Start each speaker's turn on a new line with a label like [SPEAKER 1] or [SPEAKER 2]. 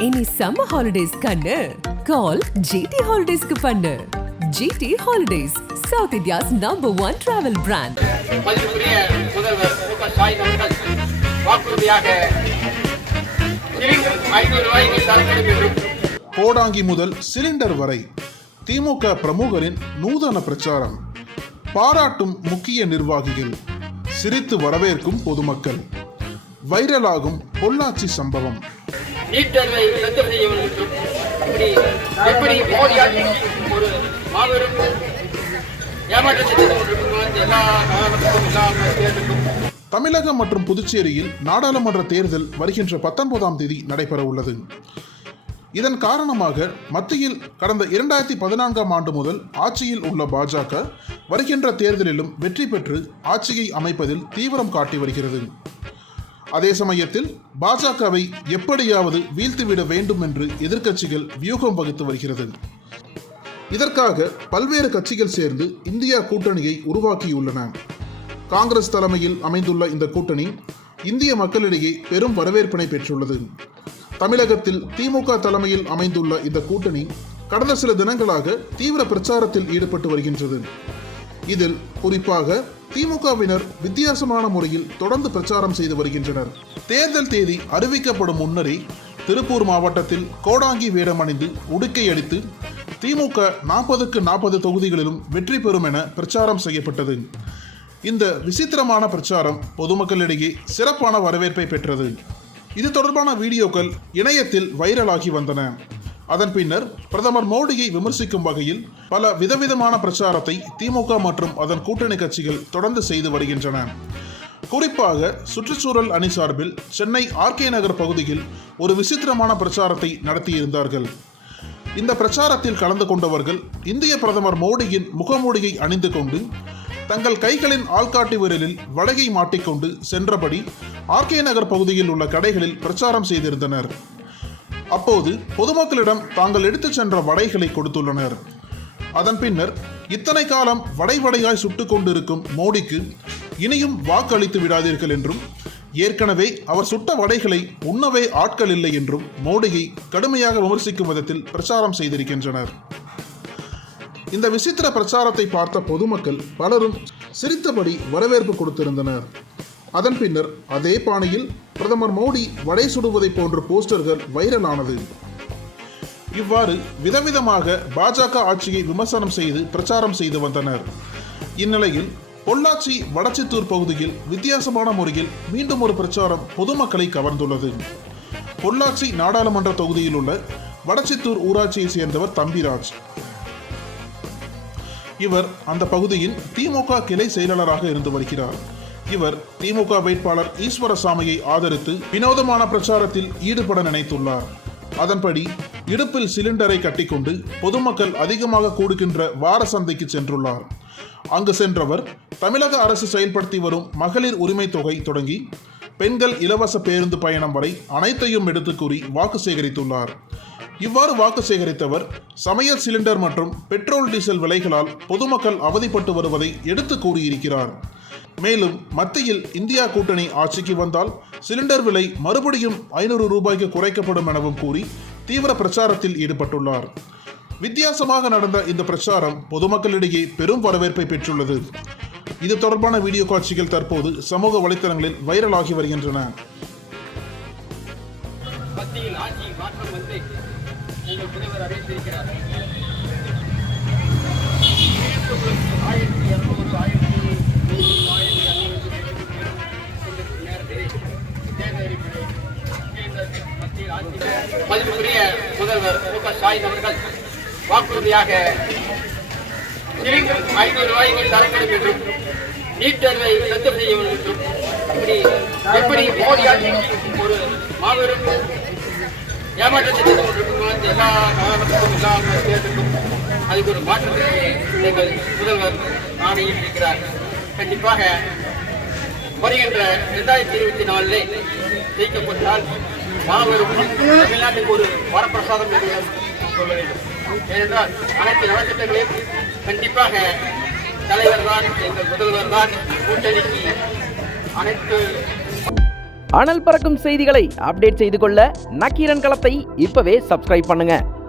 [SPEAKER 1] இனி summer holidays கண்ணு. கால் GT ஹாலிடேஸ்க்கு பண்ணு. GT Holidays South India's number one travel brand
[SPEAKER 2] கோடாங்கி முதல் சிலிண்டர் வரை திமுக பிரமுகரின் நூதன பிரச்சாரம். பாராட்டும் முக்கிய நிர்வாகிகள் சிரித்து வரவேற்கும் பொதுமக்கள். வைரலாகும் பொள்ளாச்சி சம்பவம்.
[SPEAKER 3] நீட் தேர்வை ரத்து செய்ய வேண்டும் இப்படி எப்படி மோடி ஆட்சி ஒரு மாபெரும் ஏமாற்றத்தை எல்லா எல்லா தேர்தலுக்கும்
[SPEAKER 2] தமிழகம் மற்றும் புதுச்சேரியில் நாடாளுமன்ற தேர்தல் வருகின்ற பத்தொன்பதாம் தேதி நடைபெற உள்ளது. இதன் காரணமாக மத்தியில் கடந்த இரண்டாயிரத்தி பதினான்காம் ஆண்டு முதல் ஆட்சியில் உள்ள பாஜக வருகின்ற தேர்தலிலும் வெற்றி பெற்று ஆட்சியை அமைப்பதில் தீவிரம் காட்டி வருகிறது. அதே சமயத்தில் பாஜகவை எப்படியாவது வீழ்த்திவிட வேண்டும் என்று எதிர்க்கட்சிகள் வியூகம் வகுத்து வருகிறது. இதற்காக பல்வேறு கட்சிகள் சேர்ந்து இந்தியா கூட்டணியை உருவாக்கியுள்ளன. காங்கிரஸ் தலைமையில் அமைந்துள்ள இந்த கூட்டணி இந்திய மக்களிடையே பெரும் வரவேற்பினை பெற்றுள்ளது. தமிழகத்தில் திமுக தலைமையில் அமைந்துள்ள இந்த கூட்டணி கடந்த சில தினங்களாக தீவிர பிரச்சாரத்தில் ஈடுபட்டு வருகின்றது. இதில் குறிப்பாக திமுகவினர் வித்தியாசமான முறையில் தொடர்ந்து பிரச்சாரம் செய்து வருகின்றனர். தேர்தல் தேதி அறிவிக்கப்படும் முன்னரே திருப்பூர் மாவட்டத்தில் கோடாங்கி வேடம் அணிந்து உடுக்கை அடித்து திமுக நாற்பதுக்கு நாற்பது தொகுதிகளிலும் வெற்றி பெறும் என பிரச்சாரம் செய்யப்பட்டது. இந்த விசித்திரமான பிரச்சாரம் பொதுமக்களிடையே சிறப்பான வரவேற்பை பெற்றது. இது தொடர்பான வீடியோக்கள் இணையத்தில் வைரலாகி வந்தன. அதன் பின்னர் பிரதமர் மோடியை விமர்சிக்கும் வகையில் பல விதவிதமான பிரச்சாரத்தை திமுக மற்றும் அதன் கூட்டணி கட்சிகள் தொடர்ந்து செய்து வருகின்றன. குறிப்பாக சுற்றுச்சூழல் அணி சார்பில் சென்னை ஆர்கே நகர் பகுதியில் ஒரு விசித்திரமான பிரச்சாரத்தை நடத்தியிருந்தார்கள். இந்த பிரச்சாரத்தில் கலந்து கொண்டவர்கள் இந்திய பிரதமர் மோடியின் முகமூடியை அணிந்து கொண்டு தங்கள் கைகளின் ஆள்காட்டி விரலில் வடகை மாட்டிக்கொண்டு சென்றபடி ஆர்கே நகர் பகுதியில் உள்ள கடைகளில் பிரச்சாரம் செய்திருந்தனர். அப்போது பொதுமக்களிடம் தாங்கள் எடுத்துச் சென்ற வடைகளை கொடுத்துள்ளனர். அதன் பின்னர் இத்தனை காலம் வடை வடையாய் சுட்டுக் கொண்டிருக்கும் மோடிக்கு இனியும் வாக்களித்து விடாதீர்கள் என்றும் ஏற்கனவே அவர் சுட்ட வடைகளை உண்ணவே ஆட்கள் இல்லை என்றும் மோடியை கடுமையாக விமர்சிக்கும் விதத்தில் பிரச்சாரம் செய்திருக்கின்றனர். இந்த விசித்திர பிரச்சாரத்தை பார்த்த பொதுமக்கள் பலரும் சிரித்தபடி வரவேற்பு கொடுத்திருந்தனர். அதன் பின்னர் அதே பாணியில் பிரதமர் மோடி வடை சுடுவதை போன்ற போஸ்டர்கள் வைரலானது. இவ்வாறு விதவிதமாக பாஜக ஆட்சியை விமர்சனம் செய்து பிரச்சாரம் செய்து வந்தனர். இந்நிலையில் பொள்ளாச்சி வடச்சித்தூர் பகுதியில் வித்தியாசமான முறையில் மீண்டும் ஒரு பிரச்சாரம் பொதுமக்களை கவர்ந்துள்ளது. பொள்ளாச்சி நாடாளுமன்ற தொகுதியில் உள்ள வடச்சித்தூர் ஊராட்சியை சேர்ந்தவர் தம்பிராஜ். இவர் அந்த பகுதியின் திமுக கிளை செயலாளராக இருந்து வருகிறார். இவர் திமுக வேட்பாளர் ஈஸ்வரசாமியை ஆதரித்து வினோதமான பிரச்சாரத்தில் ஈடுபட நினைத்துள்ளார். அதன்படி இடுப்பில் சிலிண்டரை கட்டிக்கொண்டு பொதுமக்கள் அதிகமாக கூடுகின்ற வார சந்தைக்கு சென்றுள்ளார். அங்கு சென்றவர் தமிழக அரசு செயல்படுத்தி வரும் மகளிர் உரிமை தொகை தொடங்கி பெண்கள் இலவச பேருந்து பயணம் வரை அனைத்தையும் எடுத்து கூறி வாக்கு சேகரித்துள்ளார். இவ்வாறு வாக்கு சேகரித்தவர் சமையல் சிலிண்டர் மற்றும் பெட்ரோல் டீசல் விலைகளால் பொதுமக்கள் அவதிப்பட்டு வருவதை எடுத்து கூறியிருக்கிறார். மேலும் மத்தியில் இந்தியா கூட்டணி ஆட்சிக்கு வந்தால் சிலிண்டர் விலை மறுபடியும் ஐநூறு ரூபாய்க்கு குறைக்கப்படும் எனவும் கூறி தீவிர பிரச்சாரத்தில் ஈடுபட்டுள்ளார். வித்தியாசமாக நடந்த இந்த பிரச்சாரம் பொதுமக்களிடையே பெரும் வரவேற்பை பெற்றுள்ளது. இது தொடர்பான வீடியோ காட்சிகள் தற்போது சமூக வலைத்தளங்களில் வைரலாகி வருகின்றன.
[SPEAKER 3] மத்தியில் ஆட்சி மாற்றம் வந்து உங்கள் முதல்வர் அறிவித்திருக்கிறார். மதிப்புக்குரிய முதல்வர் மு க ஸ்டாலின் அவர்கள் வாக்குறுதியாக சிலிண்டர் ஐநூறு ரூபாய்க்கு தரப்படும் என்றும் நீட் தேர்வை ரத்து செய்ய வேண்டும் என்றும் இப்படி எப்படி மோடி ஆட்சி ஒரு மாபெரும் ஏமாற்றத்தை செய்து கொண்டிருக்கும் எல்லா காலகட்டத்திலும் எல்லா தேர்தலுக்கும் அதுக்கு ஒரு மாற்றத்தை எங்கள் முதல்வர் ஆணையில் இருக்கிறார். கண்டிப்பாக வருகின்ற இரண்டாயிரத்தி இருபத்தி நாலில் ஜெயிக்கப்பட்டால் மாபெரும் தமிழ்நாட்டுக்கு ஒரு வரப்பிரசாதம் என்று சொல்ல வேண்டும். ஏனென்றால் அனைத்து நலத்திட்டங்களையும் கண்டிப்பாக தலைவர் தான் எங்கள் முதல்வர் தான் கூட்டணிக்கு அனைத்து
[SPEAKER 4] அனல் பறக்கும் செய்திகளை அப்டேட் செய்து கொள்ள நக்கீரன் களத்தை இப்பவே சப்ஸ்கிரைப் பண்ணுங்க.